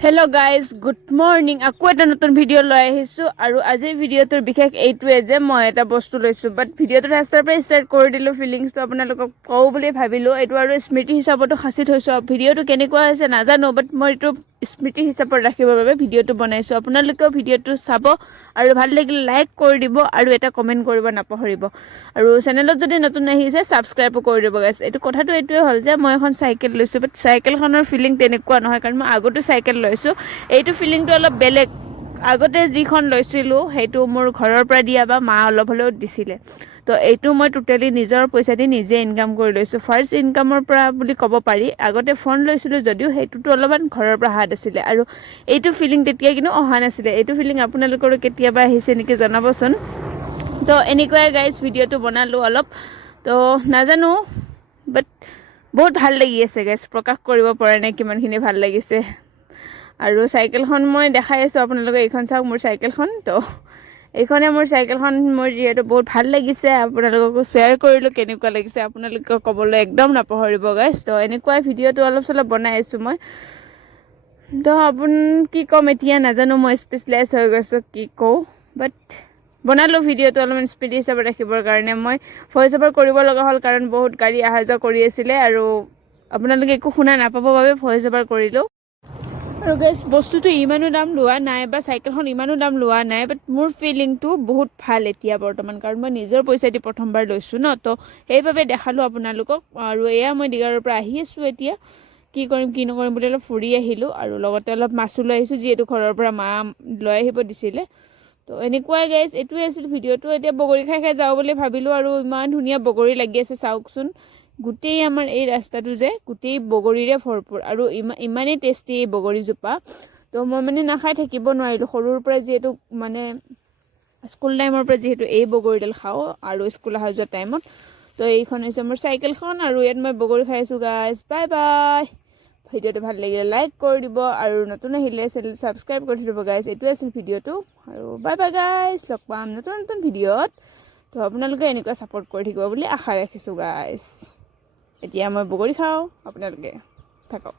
Hello guys, good morning. Aku এটা নতুন video লৈ আহিছো আৰু আজিৰ ভিডিওটোৰ বিশেষ এইটোৱে যে মই এটা বস্তু লৈছো বাট ভিডিওটো ৰাস্তাৰ পৰা ষ্টাৰ্ট কৰি দিলো ফিলিংছটো আপোনালোকক কও বুলি ভাবিলো এইটো আৰু স্মৃতি হিচাপতো খাসি থৈছো ভিডিওটো কেনেকুৱা হৈছে নাজানো বাট মই এইটো স্মৃতি হিচাপত ৰাখিবৰ বাবে ভিডিওটো বনাইছো আপোনালোকেও ভিডিওটো চাব আৰু ভাল লাগিলে লাইক কৰি দিব আৰু এটা কমেন্ট কৰিব নাপাহৰিব আৰু চেনেলত যদি নতুন আহিছে সাবস্ক্ৰাইবও কৰি দিব গাইস এইটো কথাটো এইটোৱে হ'ল যে মই এখন সাইকেল লৈছো বাট সাইকেলখনৰ ফিলিং তেনেকুৱা নহয় কাৰণ মই আগতে সাইকেল লৈছো এইটো ফিলিংটো অলপ বেলেগ আগতে যিখন লৈছিলো সেইটো মোৰ ঘৰৰ পৰা দিয়া বা মা অলপ হলেও দিছিলে তো এইটো মই টোটালি নিজৰ পইচা দি নিজে ইনকাম কৰি লৈছো ফাৰ্স্ট ইনকামৰ পৰা বুলি ক'ব পাৰি আগতে ফোন লৈছিলো যদিও সেইটোতো অলপমান ঘৰৰ পৰা হাত আছিলে আৰু এইটো ফিলিং তেতিয়া কিন্তু অহা নাছিলে এইটো ফিলিং আপোনালোকৰ কেতিয়াবা আহিছে নেকি জনাবচোন তো এনেকুৱাই গাইজ ভিডিওটো বনালো অলপ তো নাজানো বাট বহুত ভাল লাগি আছে গাইজ প্ৰকাশ কৰিব পৰা নাই কিমানখিনি ভাল লাগিছে আৰু সাইকেলখন মই দেখাই আছো আপোনালোকে এইখন চাওক মোৰ সাইকেলখন তো এইখনে মোৰ সাইকেলখন মোৰ যিহেতু বহুত ভাল লাগিছে আপোনালোককো শ্বেয়াৰ কৰিলো কেনেকুৱা লাগিছে আপোনালোকে ক'বলৈ একদম নাপাহৰিব গাইজ তো এনেকুৱাই ভিডিওটো অলপ চলপ বনাই আছো মই তো আপোন কি ক'ম এতিয়া নাজানো মই স্পেচলাইজ হৈ গৈছো কি কওঁ বাট বনালো ভিডিওটো অলপমান স্পীড হিচাপে ৰাখিবৰ কাৰণে মই ভইচ অভাৰ কৰিব লগা হ'ল কাৰণ বহুত গাড়ী অহা যোৱা কৰি আছিলে আৰু আপোনালোকে একো শুনা নাপাব বাবে ভইচ অভাৰ কৰিলো আৰু গাইস বস্তুটো ইমানো দাম লোৱা নাই বা সাইকেলখন ইমানো দাম লোৱা নাই বাট মোৰ ফিলিংটো বহুত ভাল এতিয়া বৰ্তমান কাৰণ মই নিজৰ পইচা দি প্ৰথমবাৰ লৈছো ন তো সেইভাবে দেখালো আপোনালোকক আৰু এয়া মই ডিগাৰৰ পৰা আহি আছো এতিয়া কি কৰিম কি নকৰিম বুলি অলপ ফুৰি আহিলো আৰু লগতে অলপ মাছো লৈ আহিছো যিহেতু ঘৰৰ পৰা মা লৈ আহিব দিছিলে তো এনেকুৱাই গাইস এইটোৱে আছিল ভিডিওটো এতিয়া বগৰী খাই খাই যাওঁ বুলি ভাবিলো আৰু ইমান ধুনীয়া বগৰী লাগি আছে চাওকচোন গোটেই আমাৰ এই ৰাস্তাটো যে গোটেই বগৰীৰে ভৰপুৰ আৰু ইমানেই টেষ্টি এই বগৰীজোপা তো মই মানে নাখাই থাকিব নোৱাৰিলো সৰুৰ পৰা যিহেতু মানে স্কুল টাইমৰ পৰা যিহেতু এই বগৰীডাল খাওঁ আৰু স্কুল অহা যোৱা টাইমত তো এইখন হৈছে মোৰ চাইকেলখন আৰু ইয়াত মই বগৰী খাই আছো গাইজ বাই বাই ভিডিওটো ভাল লাগিলে লাইক কৰি দিব আৰু নতুন আহিলে চেনেল সাবস্ক্ৰাইব কৰি দিব গাইজ এইটোৱে আছিল ভিডিওটো আৰু বাই বাই গাইজ লগ পাম নতুন নতুন ভিডিওত তো আপোনালোকে এনেকুৱা সাপোৰ্ট কৰি থাকিব বুলি আশা ৰাখিছো গাইজ এতিয়া মই বগৰী খাওঁ আপোনালোকে থাকক